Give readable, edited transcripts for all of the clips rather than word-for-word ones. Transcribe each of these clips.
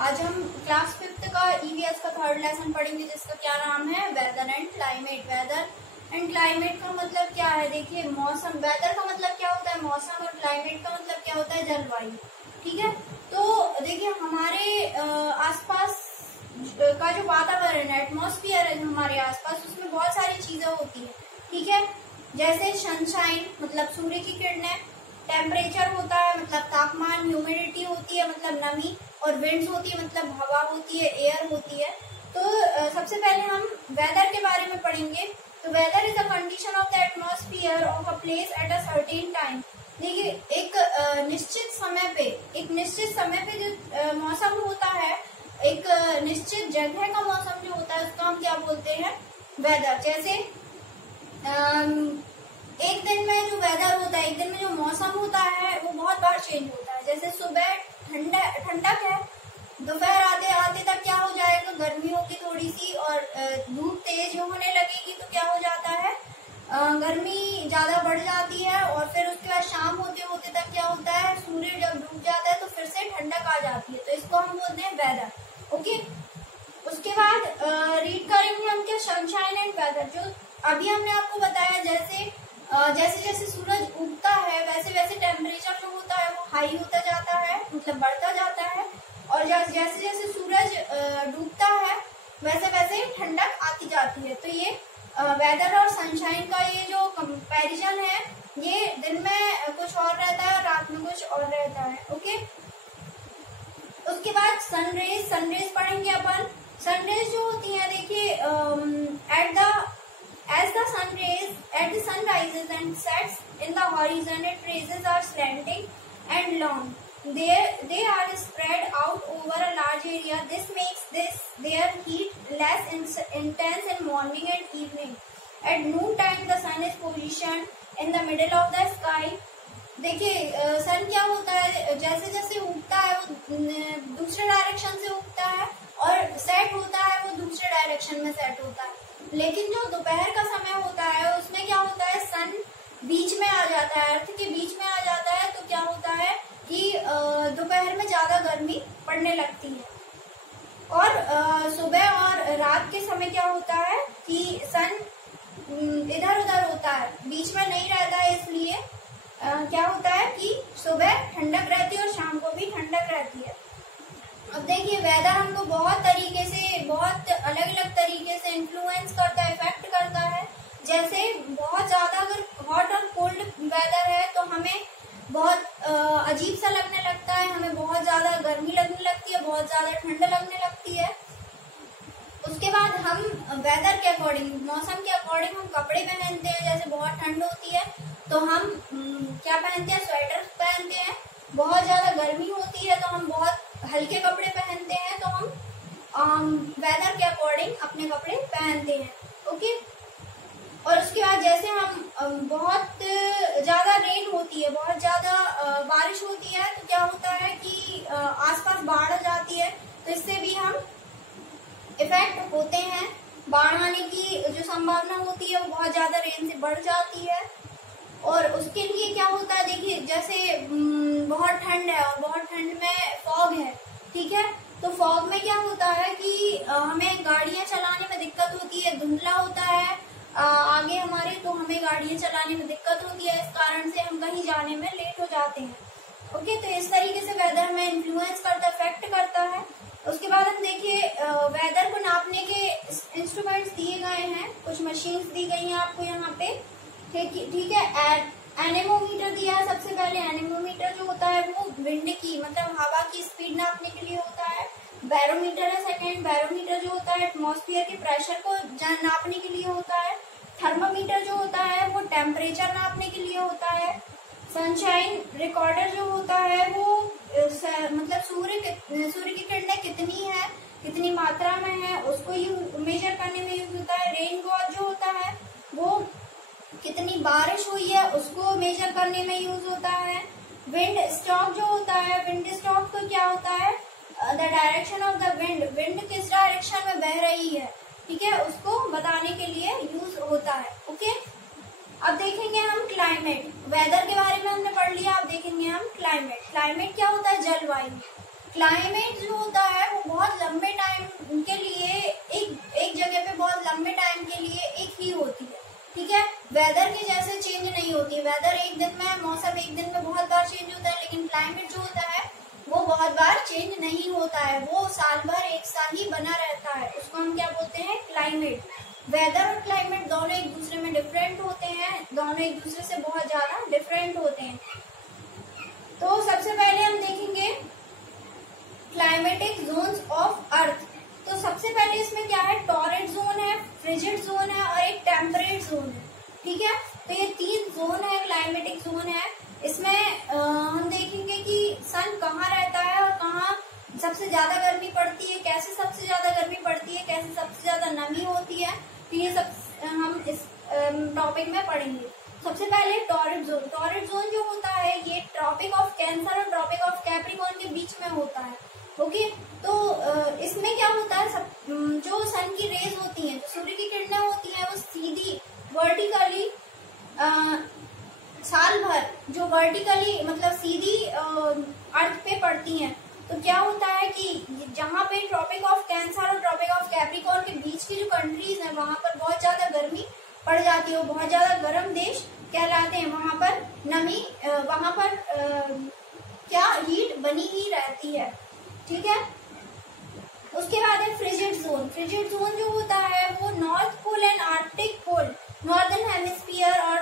आज हम class 5th का ईवीएस का थर्ड लेसन पढ़ेंगे जिसका क्या नाम है weather and climate. Weather and climate का मतलब क्या है, देखिए मौसम, वेदर का मतलब क्या होता है मौसम, और क्लाइमेट का मतलब क्या होता है जलवायु। ठीक है, तो देखिए हमारे आसपास का जो वातावरण है, एटमॉस्फेयर है जो हमारे आसपास, उसमें बहुत सारी चीजें होती है। ठीक है, जैसे सनशाइन मतलब सूर्य की किरणें, टेम्परेचर होता है मतलब तापमान, ह्यूमिडिटी होती है मतलब नमी, और विंड्स होती है मतलब हवा होती है, एयर होती है। तो सबसे पहले हम वेदर के बारे में पढ़ेंगे। तो weather is a condition of the atmosphere of a place at a certain time. देखिए एक निश्चित समय पे जो मौसम होता है, एक निश्चित जगह का मौसम जो होता है उसको हम क्या बोलते हैं वेदर। जैसे एक दिन में जो वेदर होता है, एक दिन में जो मौसम होता है वो बहुत बार चेंज होता है। जैसे सुबह ठंडक है, दोपहर आते आते तक क्या हो जाएगा, गर्मी होगी थोड़ी सी, और धूप तेज होने लगेगी तो क्या हो जाता है, गर्मी ज्यादा बढ़ जाती है, और फिर उसके बाद शाम होते होते तक क्या होता है, सूर्य जब डूब जाता है तो फिर से ठंडक आ जाती है। तो इसको हम बोलते हैं वेदर। ओके, उसके बाद रीड करेंगे हम क्या सनशाइन एंड वेदर। जो अभी हमने आपको बताया, जैसे जैसे सूरज उगता है वैसे वैसे टेम्परेचर जो होता है वो हाई होता जाता है, मतलब बढ़ता जाता है, और जैसे जैसे सूरज डूबता है वैसे वैसे ठंडक आती जाती है। तो ये वेदर और सनशाइन का ये जो कंपैरिजन है, ये दिन में कुछ और रहता है, रात में कुछ और रहता है। ओके, उसके बाद सनरेज पढ़ेंगे अपन। सनरेज जो होती है, देखिए as the sun rises and sets in the horizon, its rays are slanting and long. They are spread out over a large area. This makes their heat less intense in morning and evening. At noon time, the sun is positioned in the middle of the sky. देखिए सन क्या होता है, जैसे जैसे उगता है वो दूसरे डायरेक्शन से उगता है, और सेट होता है वो दूसरे डायरेक्शन में सेट होता है। लेकिन जो दोपहर का समय होता है उसमें क्या होता है, सन बीच में आ जाता है, अर्थ के बीच में आ जाता है, तो क्या होता है कि दोपहर में ज्यादा गर्मी पड़ने लगती है। और सुबह और रात के समय क्या होता है कि सन इधर उधर होता है, बीच में नहीं रहता है, इसलिए क्या होता है कि सुबह ठंडक रहती है और शाम को भी ठंडक रहती है। अब देखिए वेदर हमको बहुत तरीके से, बहुत अलग अलग तरीके से इन्फ्लुएंस करता है, इफेक्ट करता है। जैसे बहुत ज्यादा अगर हॉट और कोल्ड वेदर है तो हमें बहुत अजीब सा लगने लगता है, हमें बहुत ज्यादा गर्मी लगने लगती है, बहुत ज्यादा ठंड लगने लगती है। उसके बाद हम वेदर के अकॉर्डिंग, मौसम के अकॉर्डिंग हम कपड़े पहनते हैं। जैसे बहुत ठंड होती है तो हम क्या पहनते हैं, स्वेटर पहनते हैं। बहुत ज्यादा गर्मी होती है तो हम बहुत हल्के कपड़े पहनते हैं। तो हम वेदर के अकॉर्डिंग अपने कपड़े पहनते हैं। ओके, और उसके बाद जैसे हम बहुत ज्यादा रेन होती है, बहुत ज्यादा बारिश होती है, तो क्या होता है कि आसपास बाढ़ आ जाती है, तो इससे भी हम इफेक्ट होते हैं। बाढ़ आने की जो संभावना होती है वो बहुत ज्यादा रेन से बढ़ जाती है। और उसके लिए क्या होता है, देखिए जैसे बहुत ठंड है और बहुत ठंड में फॉग है, ठीक है, तो फॉग में क्या होता है कि हमें गाड़ियां चलाने में दिक्कत होती है, धुंधला होता है आगे हमारे, तो हमें गाड़ियां चलाने में दिक्कत होती है, इस कारण से हम कहीं जाने में लेट हो जाते हैं। ओके, तो इस तरीके से वेदर हमें इन्फ्लुएंस करता है, इफेक्ट करता है। उसके बाद हम देखिए वेदर को नापने के इंस्ट्रूमेंट्स दिए गए हैं, कुछ मशीन्स दी गई हैं आपको यहाँ पे। ठीक है, एनेमोमीटर दिया है सबसे पहले। एनेमोमीटर जो होता है वो विंड की, मतलब हवा की स्पीड नापने के लिए होता है। बैरोमीटर है सेकेंड। बैरोमीटर जो होता है एटमॉस्फेयर के प्रेशर को नापने के लिए होता है। थर्मामीटर जो होता है वो टेम्परेचर नापने के लिए होता है। सनशाइन रिकॉर्डर जो होता है वो मतलब सूर्य की किरणें कितनी है, कितनी मात्रा में है, उसको मेजर करने में यूज होता है। रेन गॉज जो होता है वो कितनी बारिश हुई है उसको मेजर करने में यूज होता है। विंड स्टॉक जो होता है, विंड स्टॉक को क्या होता है, the direction of the wind, wind किस डायरेक्शन में बह रही है, ठीक है, उसको बताने के लिए यूज होता है। ओके, अब देखेंगे हम क्लाइमेट। वेदर के बारे में हमने पढ़ लिया, अब देखेंगे हम क्लाइमेट। क्लाइमेट क्या होता है, जलवायु। क्लाइमेट जो होता है वो बहुत लंबे टाइम के लिए एक जगह पे बहुत लंबे टाइम के लिए एक ही होती है, ठीक है। वेदर के जैसे चेंज नहीं होती। वेदर एक दिन में, मौसम एक दिन में बहुत बार चेंज होता है, लेकिन क्लाइमेट जो होता है वो बहुत बार चेंज नहीं होता है, वो साल भर एक सा ही बना रहता है। उसको हम क्या बोलते हैं? क्लाइमेट। वेदर और क्लाइमेट दोनों एक दूसरे में डिफरेंट होते हैं, दोनों एक दूसरे से बहुत ज्यादा डिफरेंट होते हैं। तो सबसे पहले हम देखेंगे क्लाइमेटिक जोन्स ऑफ अर्थ। तो सबसे पहले इसमें क्या है? टॉरेट जोन है, फ्रिजिड जोन है और एक टेम्परेट जोन है, ठीक है। तो ये 3 जोन है, क्लाइमेटिक जोन है। इसमें हम देखेंगे कि सन कहाँ रहता है और कहाँ सबसे ज्यादा गर्मी पड़ती है, कैसे सबसे ज्यादा गर्मी पड़ती है, कैसे सबसे ज्यादा नमी होती है। तो ये सब हम इस टॉपिक में पढ़ेंगे। सबसे पहले टॉरेट जोन। टॉरेट जोन जो होता है ये ट्रॉपिक ऑफ कैंसर और ट्रॉपिक ऑफ कैप्रिकॉर्न के बीच में होता है, ओके। तो इसमें क्या होता है? जो सन की रेज होती हैं, जो सूर्य की किरणें होती हैं, वो सीधी वर्टिकली साल भर जो वर्टिकली मतलब सीधी अर्थ पे पड़ती हैं। तो क्या होता है कि जहाँ पे ट्रॉपिक ऑफ कैंसर और ट्रॉपिक ऑफ कैप्रिकॉर्न के बीच की जो कंट्रीज हैं वहां पर बहुत ज्यादा गर्मी पड़ जाती है, बहुत ज्यादा गर्म देश कहलाते हैं। वहां पर नमी, वहां पर क्या हीट बनी ही रहती है, ठीक है। उसके बाद है फ्रिजिड जोन। फ्रिजिड जोन जो होता है वो north pole and arctic pole, northern hemisphere और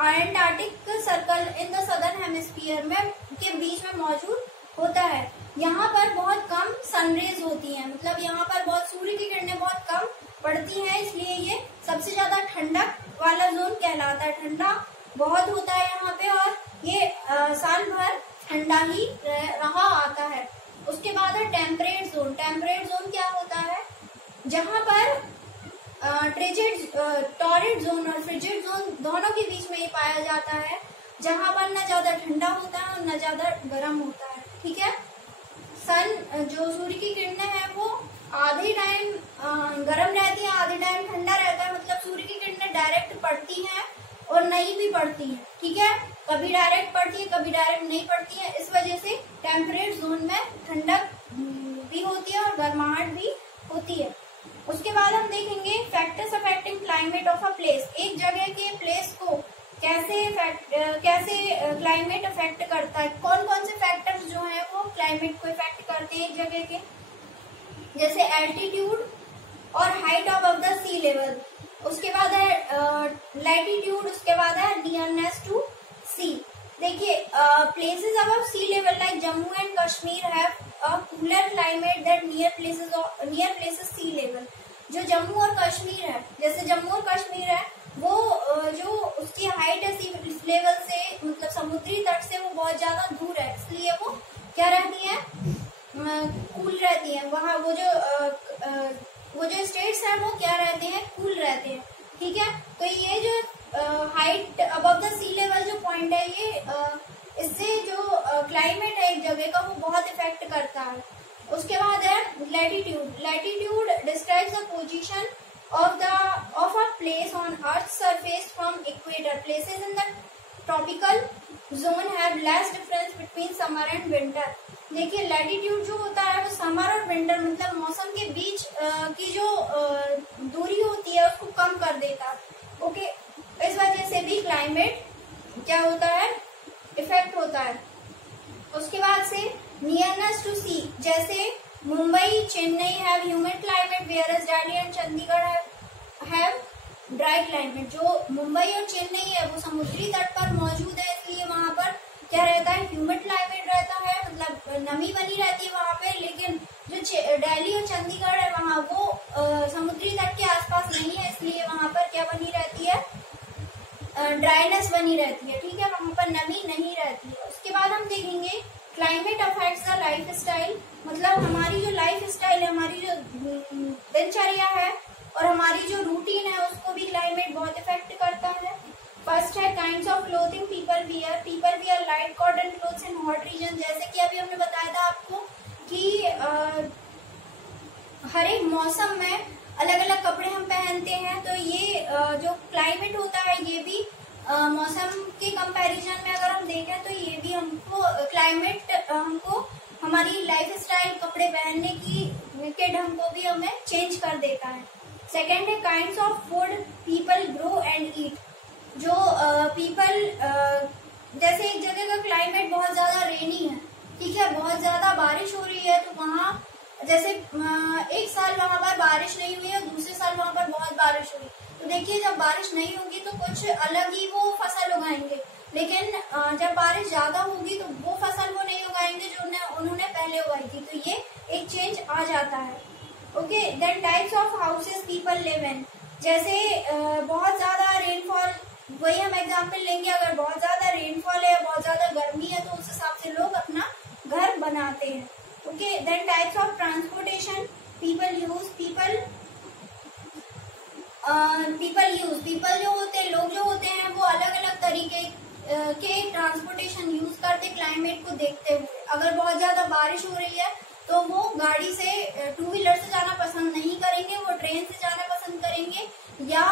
antarctic circle in the southern hemisphere में के बीच में मौजूद होता है। यहाँ पर बहुत कम सनरेज होती हैं, मतलब यहाँ पर बहुत सूर्य की किरणें बहुत कम पड़ती हैं, इसलिए ये सबसे ज्यादा ठंडक वाला जोन कहलाता है। ठंडा बहुत होता है यहाँ पे और ये साल भर ठंडा ही रहा आता है। उसके बाद है टेम्परेट जोन। टेम्परेट जोन क्या होता है? जहाँ पर टॉरेट जोन और फ्रिजिड जोन दोनों के बीच में ये पाया जाता है, जहाँ पर न ज्यादा ठंडा होता है और न ज्यादा गर्म होता है, ठीक है। सन जो सूर्य की किरणें हैं वो आधे टाइम गर्म रहती है, आधे टाइम ठंडा रहता है, मतलब सूर्य की किरणें डायरेक्ट पड़ती हैं और नहीं भी पड़ती है, ठीक है। कभी डायरेक्ट पड़ती है, कभी डायरेक्ट नहीं पड़ती है। इस वजह से टेम्परेट जोन में ठंडक भी होती है और गर्माहट भी होती है। उसके बाद हम देखेंगे factors affecting climate of a place. एक जगह के प्लेस को कैसे क्लाइमेट अफेक्ट करता है, कौन कौन से फैक्टर्स जो हैं वो क्लाइमेट को इफेक्ट करते हैं एक जगह के, जैसे एल्टीट्यूड और height above the sea level. उसके बाद है लैटिट्यूड, उसके बाद है नियरनेस टू सी। देखिए places above sea level like Jammu and Kashmir have a cooler climate that near places sea level. जो जम्मू और कश्मीर है, जैसे जम्मू और कश्मीर है वो जो उसकी हाइट है सी लेवल से, मतलब समुद्री तट से वो बहुत ज्यादा दूर है, इसलिए वो क्या रहती है? कूल रहती है। वहाँ वो जो स्टेट्स हैं वो क्या रहते हैं? कूल रहते हैं, ठीक है। तो ये जो height above the sea level जो पॉइंट है ये इससे जो क्लाइमेट है एक जगह का वो बहुत इफेक्ट करता है। उसके बाद है latitude. Latitude describes the position of a place on Earth's surface from equator. Places in the tropical zone have less difference between summer and winter. देखिए लैटिट्यूड जो होता है वो समर और विंटर मतलब मौसम के बीच की जो दूरी होती है उसको कम कर देता है, ओके। इस वजह से भी क्लाइमेट क्या होता है? इफेक्ट होता है। उसके बाद से नियरनेस टू सी, जैसे Mumbai, Chennai have humid climate whereas Delhi and Chandigarh have dry climate. जो मुंबई और चेन्नई है वो समुद्री तट पर मौजूद है, इसलिए वहां पर क्या रहता है? ह्यूमिड क्लाइमेट रहता है, मतलब नमी बनी रहती है वहां पे। लेकिन जो दिल्ली और चंडीगढ़ है वहां वो समुद्री तट के आसपास नहीं है, इसलिए वहां पर क्या बनी रहती है? ड्राइनेस बनी रहती है, ठीक है। वहां पर नमी नहीं रहती है। उसके बाद हम देखेंगे climate affects the life style, मतलब हमारी जो लाइफ स्टाइल है, हमारी जो दिनचर्या है और हमारी जो रूटीन है उसको भी क्लाइमेट बहुत इफेक्ट करता है। फर्स्ट है kinds of clothing people wear. People wear light cotton clothes in hot reason. जैसे कि अभी हमने बताया था आपको कि हर एक मौसम में अलग अलग कपड़े हम पहनते हैं, तो ये जो क्लाइमेट होता है ये भी मौसम के कंपैरिजन में अगर हम देखें तो ये भी हमको क्लाइमेट हमको हमारी लाइफ स्टाइल, कपड़े पहनने की के ढंग को भी हमें चेंज कर देता है। सेकेंड है kinds of food people grow and eat. जो पीपल जैसे एक जगह का क्लाइमेट बहुत ज्यादा रेनी है, ठीक है, बहुत ज्यादा बारिश हो रही है, तो वहाँ जैसे एक साल वहां पर बारिश नहीं हुई और दूसरे साल वहां पर बहुत बारिश हुई, तो देखिए जब बारिश नहीं होगी तो कुछ अलग ही वो फसल उगाएंगे, लेकिन जब बारिश ज्यादा होगी तो वो फसल वो नहीं उगाएंगे जो उन्होंने पहले उगाई थी, तो ये एक चेंज आ जाता है। Okay, then types of houses people live in. जैसे बहुत ज्यादा रेनफॉल, वही हम एग्जाम्पल लेंगे, अगर बहुत ज्यादा रेनफॉल है, बहुत ज्यादा गर्मी है, तो उस हिसाब से लोग अपना घर बनाते हैं। Okay, then types of transportation people use. People जो होते हैं, लोग जो होते हैं, वो अलग अलग तरीके के ट्रांसपोर्टेशन यूज करते क्लाइमेट को देखते हुए। अगर बहुत ज्यादा बारिश हो रही है तो वो गाड़ी से, टू व्हीलर से जाना पसंद नहीं करेंगे, वो ट्रेन से जाना पसंद करेंगे या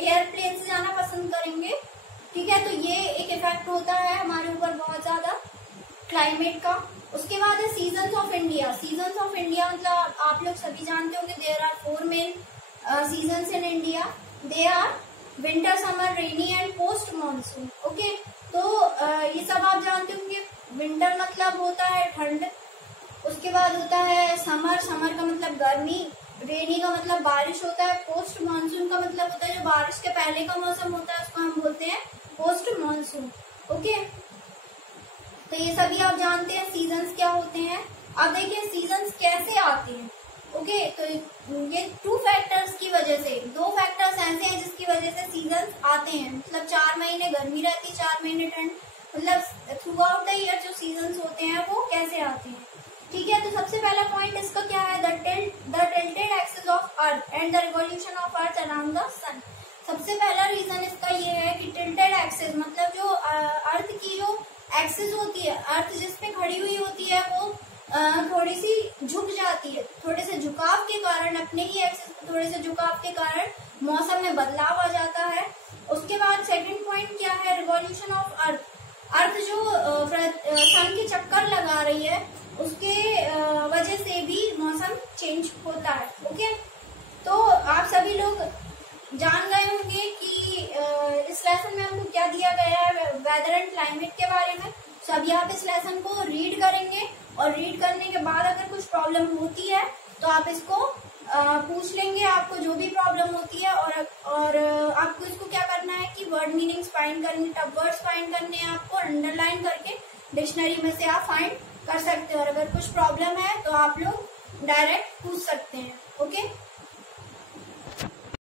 एयरप्लेन से जाना पसंद करेंगे, ठीक है। तो ये एक इफेक्ट होता है हमारे ऊपर बहुत ज्यादा क्लाइमेट का। उसके बाद है seasons of India. Seasons of India मतलब आप लोग सभी जानते होंगे, there are 4 main seasons in India. They are winter, summer, rainy and post monsoon. Okay, तो ये सब आप जानते होंगे। विंटर मतलब होता है ठंड, उसके बाद होता है समर, समर का मतलब गर्मी, रेनी का मतलब बारिश होता है, पोस्ट मानसून का मतलब होता है जो बारिश के पहले का मौसम होता है, उसको हम बोलते हैं पोस्ट मानसून। ओके, तो ये सभी आप जानते हैं सीजन्स क्या होते हैं। अब देखिए सीजन्स कैसे आते हैं। ओके, तो ये 2 फैक्टर्स की वजह से, 2 फैक्टर्स ऐसे हैं जिसकी वजह से सीजन्स आते हैं। मतलब 4 महीने गर्मी रहती है, 4 महीने ठंड, मतलब थ्रू आउट द ईयर जो सीजन्स होते हैं वो कैसे आते हैं, ठीक है। तो सबसे पहला पॉइंट इसका क्या है, the tilted axis of earth and the revolution of earth around the sun. सबसे पहला रीजन इसका ये है कि टिल्टेड एक्सिस मतलब जो अर्थ की जो एक्सिस होती है, अर्थ जिसपे खड़ी हुई होती है, वो थोड़ी सी झुक जाती है। थोड़े से झुकाव के कारण, अपने ही एक्सिस थोड़े से झुकाव के कारण मौसम में बदलाव आ जाता है। उसके बाद सेकंड पॉइंट क्या है, रिवॉल्यूशन ऑफ अर्थ। अर्थ जो सन के चक्कर लगा रही है, उसके वजह से भी मौसम चेंज होता है। ओके, तो आप सभी लोग जान गए होंगे कि इस लेसन में हमको क्या दिया गया है वेदर एंड क्लाइमेट के बारे में। तो अभी आप इस लेसन को रीड करेंगे और रीड करने के बाद अगर कुछ प्रॉब्लम होती है तो आप इसको पूछ लेंगे, आपको जो भी प्रॉब्लम होती है। और आपको इसको क्या करना है कि वर्ड मीनिंग्स फाइंड करने, टफ वर्ड्स फाइंड करने हैं आपको, अंडरलाइन करके डिक्शनरी में से आप फाइंड कर सकते हो। और अगर कुछ प्रॉब्लम है तो आप लोग डायरेक्ट पूछ सकते हैं। ओके।